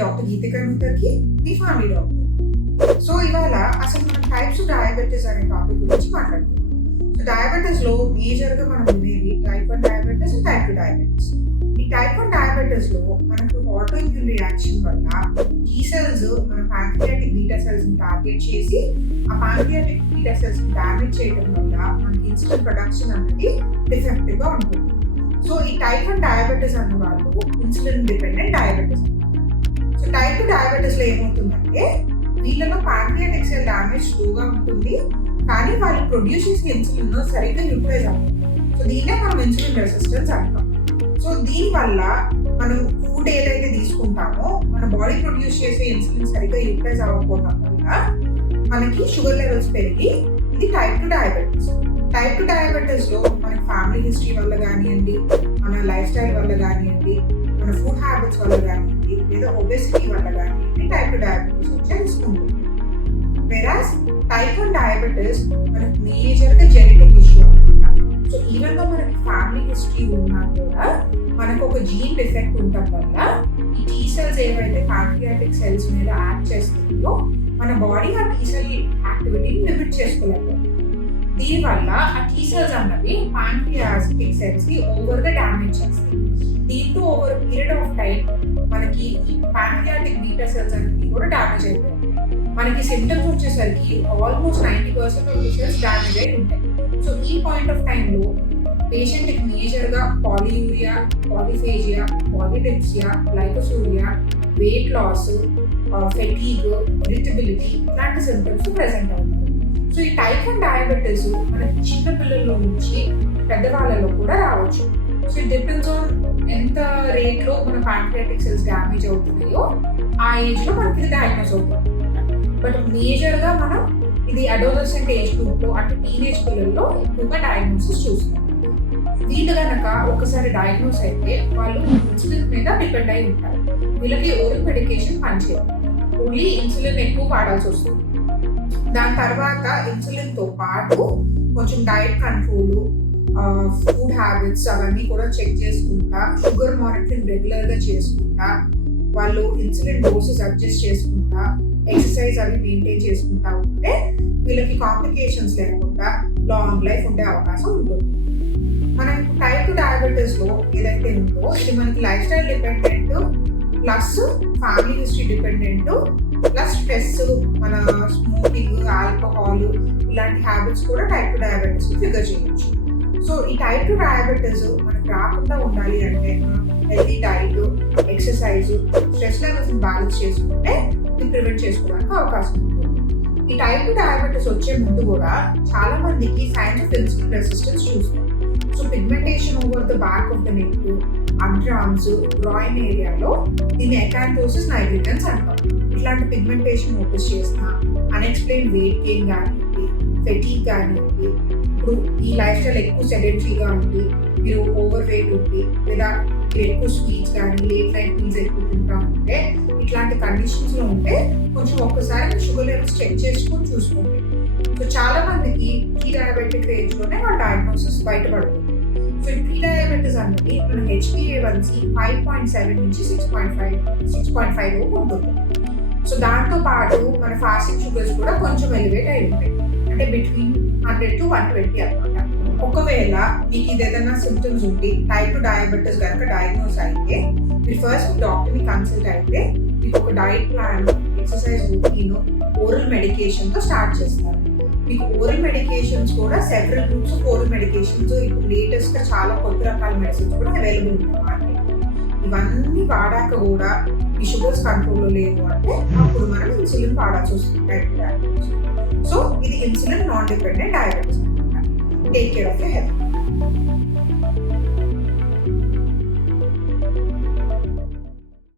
Doctor గీతిక మిత్తర్కి, మీ family doctor. So ఇవాళ అసలు మనం టైప్స్ ఆఫ్ డయాబెటీస్ అనే టాపిక్ గురించి మాట్లాడుతున్నాం. సో డయాబెటీస్లో మేజర్గా మనం ఉండేది type 1 diabetes and type 2 diabetes. ఈ టైప్ 1 డయాబెటీస్లో మనకు ఆటో ఇమ్యూన్ రియాక్షన్ వల్ల టీ సెల్స్ మన ప్యాంక్రియాటిక్ బీటా సెల్స్ని టార్గెట్ చేసి ఆ ప్యాంక్రియాటిక్ బీటా సెల్స్ని డ్యామేజ్ చేయడం వల్ల మనకి ఇన్సులిన్ ప్రొడక్షన్ అనేది డిఫెక్టివ్గా ఉంటుంది. సో ఈ టైప్ 1 డయాబెటీస్ అన్న వాళ్ళు insulin dependent diabetes. So type 2 డయాబెటీస్లో ఏమవుతుందంటే వీళ్ళలో ప్యాంక్రియాటిక్ సెల్ డ్యామేజ్ స్లోగా ఉంటుంది, కానీ వాళ్ళు ప్రొడ్యూస్ చేసే ఇన్సులిన్ సరిగ్గా యూటిలైజ్ అవుతుంది. సో దీన్నే మనం ఇన్సులిన్ రెసిస్టెన్స్ అంటాం. సో దీనివల్ల మనం ఫుడ్ ఏదైతే తీసుకుంటామో మన బాడీ ప్రొడ్యూస్ చేసే ఇన్సులిన్ సరిగ్గా యూటిలైజ్ అవ్వకపోవడం వల్ల మనకి షుగర్ లెవెల్స్ పెరిగి ఇది టైప్ 2 డయాబెటీస్. టైప్ 2 డయాబెటీస్లో మన ఫ్యామిలీ హిస్టరీ వల్ల కానివ్వండి, మన లైఫ్ స్టైల్ వల్ల కానివ్వండి, మన ఫుడ్ హ్యాబిట్స్ వల్ల కానివ్వండి, లేదా ఒబెసిటీ వల్ల కానివ్వండి టైప్ 2 డయాబెటీస్ వచ్చే రిస్క్ ఉంటుంది. వెరాస్ టైప్ 1 డయాబెటీస్ మనకి మేజర్గా జెనెటిక్ ఇష్యూ అనమాట. సో ఈవెన్ గా మనకి ఫ్యామిలీ హిస్టరీ ఉన్నా కూడా మనకు ఒక జీన్ డిఫెక్ట్ ఉండటం వల్ల ఈ టీ సెల్స్ ఏవైతే ప్యాంక్రియాటిక్ సెల్స్ మీద యాక్ట్ చేస్తుందో మన బాడీ ఆ టీ సెల్ యాక్టివిటీని లిమిట్ చేసుకోలేకపోతుంది. దీనివల్ల ఆ టీ సెల్స్ అన్నవి ప్యాంక్రియాటిక్ సెల్స్ ని ఓవర్గా డ్యామేజ్ చేస్తాయి. దీంతో ఓవర్ పీరియడ్ ఆఫ్ టైం మనకి ఈ ప్యాంక్రియాటిక్ బీటా సెల్స్ అన్ని కూడా డ్యామేజ్ అయిపోతాయి. మనకి సిమ్టమ్స్ వచ్చేసరికి almost 90% of the cells damage అయి ఉంటాయి. సో ఈ పాయింట్ ఆఫ్ టైంలో పేషెంట్కి మేజర్గా polyuria, polyphagia, polydipsia, glycosuria, weight loss, fatigue, irritability ఇలాంటి సిమ్టమ్స్ ప్రెసెంట్ అవుతాయి. సో ఈ టైప్ 1 డయాబెటీస్ మనకి చిన్న పిల్లల నుంచి పెద్దవాళ్ళలో కూడా రావచ్చు. సో ఇట్ డిపెండ్స్ ఆన్ ఎంత రేట్లో మన ప్యాంక్రియాటిక్ సెల్స్ డ్యామేజ్ అవుతున్నాయో ఆ ఏజ్లో మనకి ఇది డయాగ్నోస్ అవుతుంది. బట్ మేజర్గా మనం ఇది అడోలసెంట్ ఏజ్ గ్రూప్లో అంటే టీనేజ్ పిల్లల్లో ఎక్కువగా డయాగ్నోసిస్ చూస్తాం. వీళ్ళు కనుక ఒకసారి డయాగ్నోస్ అయితే వాళ్ళు ఇన్సులిన్ మీద డిపెండ్ అయి ఉంటారు. వీళ్ళకి ఓరల్ మెడికేషన్ పనిచేయదు, ఓన్లీ ఇన్సులిన్ ఎక్కువ వాడాల్సి వస్తుంది. దాని తర్వాత ఇన్సులిన్తో పాటు కొంచెం డైట్ కంట్రోల్, ఫుడ్ హ్యాబిట్స్ అవన్నీ కూడా చెక్ చేసుకుంటా, షుగర్ మానిటరింగ్ రెగ్యులర్గా చేసుకుంటా, వాళ్ళు ఇన్సులిన్ డోసెస్ అడ్జస్ట్ చేసుకుంటా, ఎక్సర్సైజ్ అవి మెయింటైన్ చేసుకుంటా ఉంటే వీళ్ళకి కాంప్లికేషన్స్ లేకుండా లాంగ్ లైఫ్ ఉండే అవకాశం ఉంటుంది. మనం టైప్ 2 డయాబెటీస్లో ఏదైతే ఉందో ఇది మనకి life style dependent plus family history dependent plus stress, మన స్మోకింగ్, ఆల్కహాల్ ఇలాంటి హ్యాబిట్స్ కూడా టైప్ 2 డయాబెటీస్ ఫిగర్ చేయొచ్చు. సో ఈ టైప్ 2 డయాబెటీస్ మనకు రాకుండా ఉండాలి అంటే healthy diet, exercise, stress levels balance చేసుకుంటే ఇది ప్రివెంట్ చేసుకోవడానికి అవకాశం ఉంటుంది. ఈ టైప్ 2 డయాబెటీస్ వచ్చే ముందు కూడా చాలా మందికి సైన్స్ ఆఫ్ ఇన్సులిన్ రెసిస్టెన్స్ చూస్తాం. So pigmentation over the back of the neck, under arms, groin ఏరియాలో దీన్ని అకాంథోసిస్ నైగ్రిగన్స్ అంటాం. ఇట్లాంటి పిగ్మెంటేషన్ నోటీస్ చేసిన, అన్ఎక్స్ప్లెయిన్ వెయిట్ గెయిన్ కానివ్వండి, ఫెటీగ్ కానివ్వండి, ఇప్పుడు ఈ లైఫ్ స్టైల్ ఎక్కువ సెడెంటరీగా ఉంది, మీరు ఓవర్ వెయిట్ ఉంది, లేదా మీరు ఎక్కువ స్వీట్స్ కానీ లేట్ నైట్ మీల్స్ ఎక్కువ తింటా ఉంటే ఇట్లాంటి కండిషన్స్లో ఉంటే కొంచెం ఒక్కసారి షుగర్ లెవెల్స్ చెక్ చేసుకొని చూసుకోండి. సో చాలా మందికి ప్రీ డయాబెటిక్ ఏజ్లోనే వాళ్ళ డయాగ్నోసిస్ బయటపడుతుంది. సో ఈ ప్రీ డయాబెటీస్ అనేది మన HbA1c 5.7 నుంచి 6.5 వరకు ఉంటుంది. సో దాంతో పాటు మన ఫాస్టింగ్ షుగర్స్ కూడా కొంచెం ఎలివేట్ అయి ఉంటాయి, అంటే బిట్వీన్ 100 to 120 అనమాట. ఒకవేళ మీకు ఇది ఏదైనా సిమ్టమ్స్ ఉండి టైప్ 2 డయాబెటీస్ కనుక డయాగ్నోస్ అయితే మీరు ఫస్ట్ డాక్టర్ని కన్సల్ట్ అయితే మీకు ఒక diet plan, exercise routine, oral మెడికేషన్తో స్టార్ట్ చేస్తారు. మీకు ఓరల్ మెడికేషన్స్ కూడా several groups of oral medications, ఇప్పుడు లేటెస్ట్గా చాలా కొత్త రకాల మెడిసిన్స్ కూడా అవైలబుల్ ఉన్నాయి మార్కెట్. ఇవన్నీ వాడాక కూడా ఈ షుగర్స్ కంట్రోల్లో లేవు అంటే అప్పుడు మనం ఇన్సులిన్ వాడాల్సి వస్తుంది టైప్ 2 డయాబెటీస్. సో ఇది ఇన్సులిన్ నాన్ డిపెండెంట్ డయాబెటీస్ అనమాట. Take care of your health.